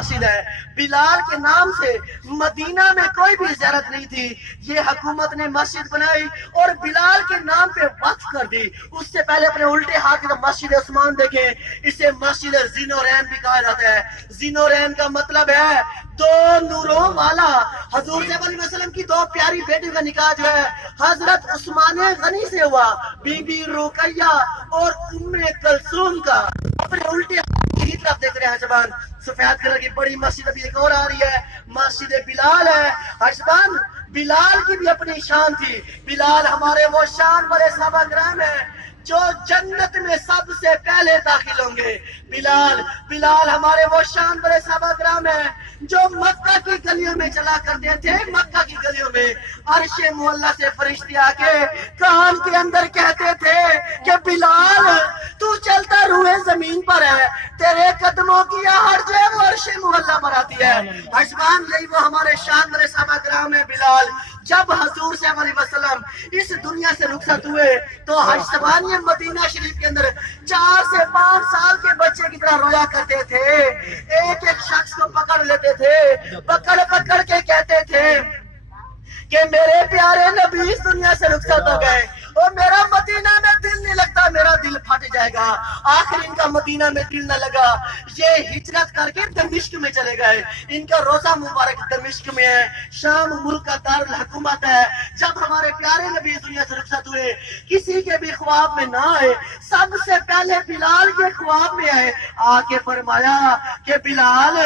مسجد ہے. بلال کے نام سے مدینہ میں کوئی بھی زیارت نہیں تھی. یہ حکومت نے مسجد بنائی اور بلال کے نام پہ وقف کر دی. اس سے پہلے اپنے الٹے ہاتھ کی مسجد عثمان دیکھیں, اسے مسجد زینورین بھی کہا جاتا ہے. زینورین کا مطلب ہے دو نوروں والا. حضور صلی اللہ علیہ وسلم کی دو پیاری بیٹی کا نکاح جو ہے حضرت عثمان غنی سے ہوا, بی بی رقیہ اور ام کلثوم کا. اپنے الٹے کی طرف دیکھ رہے ہیں حجبان, سفید کلر کی بڑی مسجد ابھی ایک اور آ رہی ہے, مسجد بلال ہے. حجبان بلال کی بھی اپنی شان تھی. بلال ہمارے وہ شان والے صحابہ کرام ہیں جو جنت میں سب سے پہلے داخل ہوں گے. بلال ہمارے وہ شان والے صحابہ کرام ہیں جو مکہ کی گلیوں میں چلا کرتے تھے. مکہ کی گلیوں میں عرش معلیٰ سے فرشتے آ کے کان کے اندر کہتے تھے کہ بلال تو چلتا روئے زمین پر ہے, تیرے قدموں کی آہٹ جو ہے وہ عرش معلیٰ پر آتی ہے. حجبان یہی وہ ہمارے شان والے صحابہ کرام ہیں. بلال جب حضور صلی اللہ علیہ وسلم اس دنیا سے رخصت ہوئے تو حجبان یہ مدینہ شریف کے اندر 4 سے 5 سال کے بچے کی طرح رویا کرتے تھے. ایک ایک شخص کو پکڑ لیتے تھے, پکڑ کے کہتے تھے کہ میرے پیارے نبی اس دنیا سے رخصت ہو گئے اور میرا مدینہ میں دل نہیں لگتا, میرا دل پھٹ جائے گا. آخر ان کا مدینہ میں دل نہ لگا, یہ ہجرت کر کے دمشق میں چلے گئے. ان کا روزہ مبارک دمشق میں ہے. شام ملک کا دارالحکومت ہے. جب ہمارے پیارے نبی اس دنیا سے رخصت ہوئے کسی کے بھی خواب میں نہ آئے, سب سے پہلے بلال کے خواب میں آئے. آ کے فرمایا کہ بلال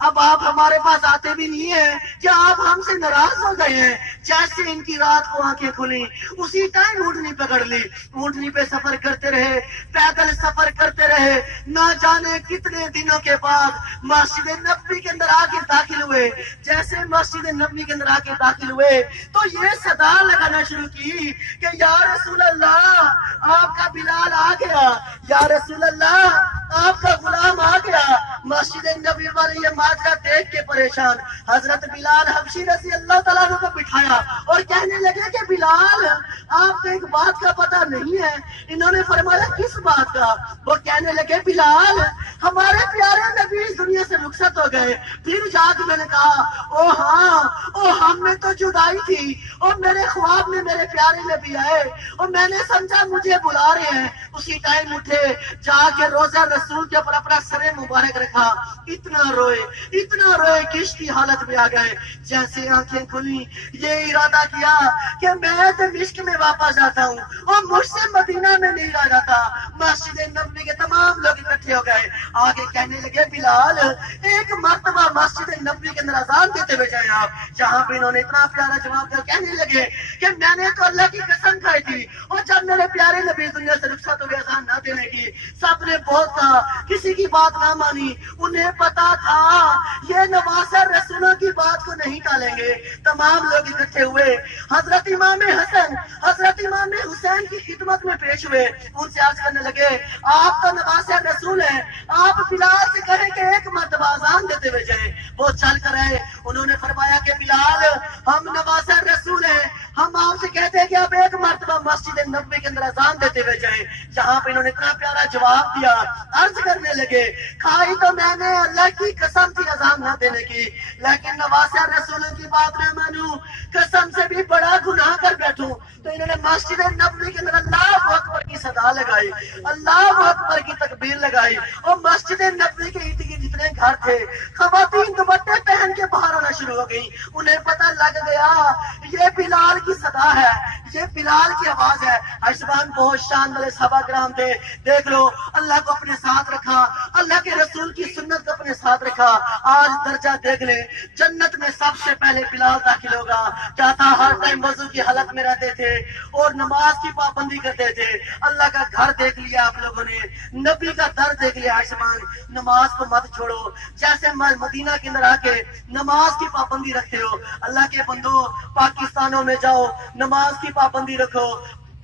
اب آپ ہمارے پاس آتے بھی نہیں ہیں, کیا آپ ہم سے ناراض ہو گئے ہیں؟ جیسے ان کی رات کو آنکھیں کھلی اسی ٹائم اونٹنی پکڑ لی. اونٹنی پہ سفر کرتے رہے, پیدل سفر کرتے رہے. نہ جانے کتنے دنوں کے بعد مسجد نبوی کے اندر آ کے داخل ہوئے. جیسے مسجد نبوی کے اندر آ کے داخل ہوئے تو یہ صدا لگانا شروع کی کہ یا رسول اللہ آپ کا بلال آ گیا, یا رسول اللہ آپ کا غلام آ گیا. مسجد نبوی والے یہ ماجرا دیکھ کے پریشان حضرت بلال حبشی رضی اللہ تعالیٰ عنہ کو بٹھایا اور کہنے لگے کہ بلال آپ کو ایک بات کا پتہ نہیں ہے. انہوں نے فرمایا کس بات کا؟ وہ کہنے لگے بلال ہمارے پیارے نبی اس دنیا سے رخصت ہو گئے. پھر جا کے میں نے کہا او ہاں, او ہم میں تو جدائی تھی اور میرے خواب میں میرے پیارے نبی آئے اور میں نے سمجھا مجھے بلا رہے ہیں. اسی ٹائم اٹھے, جا کے روزہ رسول کے اوپر اپنا سر مبارک رکھا. اتنا روئے کہ عشق کی حالت میں آ گئے. جیسے آنکھیں کھلی یہ ارادہ کیا کہ میں دمشق میں واپس جاتا ہوں اور مجھ سے مدینہ میں نہیں رہ جاتا. مسجد نبوی کے تمام لوگ اکٹھے ہو گئے. آگے کہنے لگے بلال ایک مرتبہ مسجد نبوی کے اندر اذان دیتے ہوئے جائیں آپ. جہاں پہ انہوں نے اتنا پیارا جواب دیا, کہنے لگے کہ میں نے تو اللہ کی قسم کھائی تھی اور جب میرے پیارے نبی دنیا سے رخصت ہوئے اذان نہ دینے کی, سب نے بہت کہا, کسی کی بات نہ مانی. انہیں پتا تھا یہ نواسہ رسولوں کی بات کو نہیں ٹالیں گے. تمام لوگ اکٹھے ہوئے, حضرت امام حسن حضرت امام حسین کی خدمت میں پیش ہوئے. ان سے عرض کرنے لگے آپ تو نواسہ رسول ہیں, آپ بلال سے کہیں کہ ایک مرتبہ اذان دیتے ہوئے جائیں. وہ چل کر آئے. انہوں نے فرمایا کہ بلال ہم نواسہ رسول ہیں, ہم آپ سے کہتے ہیں کہ آپ ایک مرتبہ مسجد نبوی کے اندر اذان دیتے ہوئے جائیں. جہاں پہ انہوں نے اتنا پیارا جواب دیا, عرض کرنے لگے کھائی تو میں نے اللہ کی قسم تھی اذان نہ دینے کی, لیکن نواسہ رسولوں کی بات نہ مانوں, قسم سے بھی بڑا گناہ کر بیٹھوں. تو انہوں نے مسجد نبوی کے اندر اللہ اکبر کی صدا لگائی, اللہ اکبر کی تکبیر لگائی اور مسجد نبوی کے ارد گرد جتنے گھر تھے خواتین دوپٹے پہن کے باہر آنا شروع ہو گئی. انہیں پتہ لگ گیا یہ بلال کی صدا ہے, یہ بلال کی آواز ہے. حجبان بہت شان والے صحابہ کرام تھے. دیکھ لو اللہ کو اپنے ساتھ رکھا, اللہ کے رسول کی سنت کو اپنے ساتھ رکھا. آج درجہ دیکھ لیں, جنت میں سب سے پہلے بلال داخل ہوگا. کیا تھا, ہر ٹائم وضو کی حالت میں رہتے تھے اور نماز کی پابندی کرتے تھے. اللہ کا گھر دیکھ لیا آپ لوگوں نے, نبی کا در دیکھ لیا. حجبان نماز کو مت چھوڑو, جیسے مدینہ کے اندر آ کے نماز کی پابندی رکھتے ہو. اللہ کے بندو پاکستانوں میں جاؤ, نماز کی پابندی رکھو.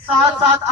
7-7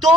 2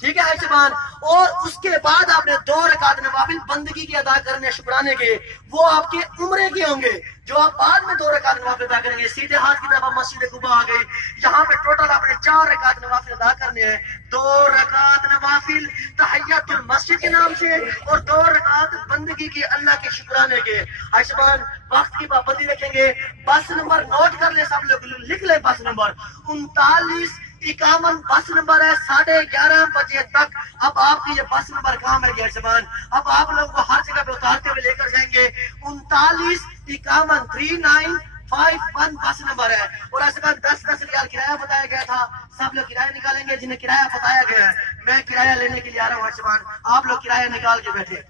ٹھیک ہے حیثمان، اور اس کے بعد آپ نے 2 رکعت نوافل بندگی کی ادا کرنے شکرانے کے، وہ آپ کے عمرے کے ہوں گے، جو آپ بعد میں 2 رکعت نوافل ادا کریں گے۔ سیدھے ہاتھ کی طرف آپ مسجد قباء آ گئی، یہاں پہ ٹوٹل آپ نے 4 رکعت نوافل ادا کرنے ہیں، 2 رکعت نوافل تحیت المسجد کے نام سے، اور 2 رکعت بندگی کی اللہ کے شکرانے کے۔ حیثمان وقت کی پابندی رکھیں گے، بس نمبر نوٹ کر لیں، سب لوگ لکھ لیں، بس نمبر 3951 بس نمبر ہے، 11:30 بجے تک اب آپ کی یہ بس نمبر کام ہے حیثمان، اب آپ لوگوں کو ہر جگہ پہ اتارتے ہوئے لے کر جائیں گے۔ 3951 3951 بس نمبر ہے، اور ایسے بعد 10 ریال کرایہ بتایا گیا تھا، سب لوگ کرایہ نکالیں گے، جنہیں کرایہ بتایا گیا ہے۔ میں کرایہ لینے کے لیے آ رہا ہوں حیثمان، آپ لوگ کرایہ نکال کے بیٹھے۔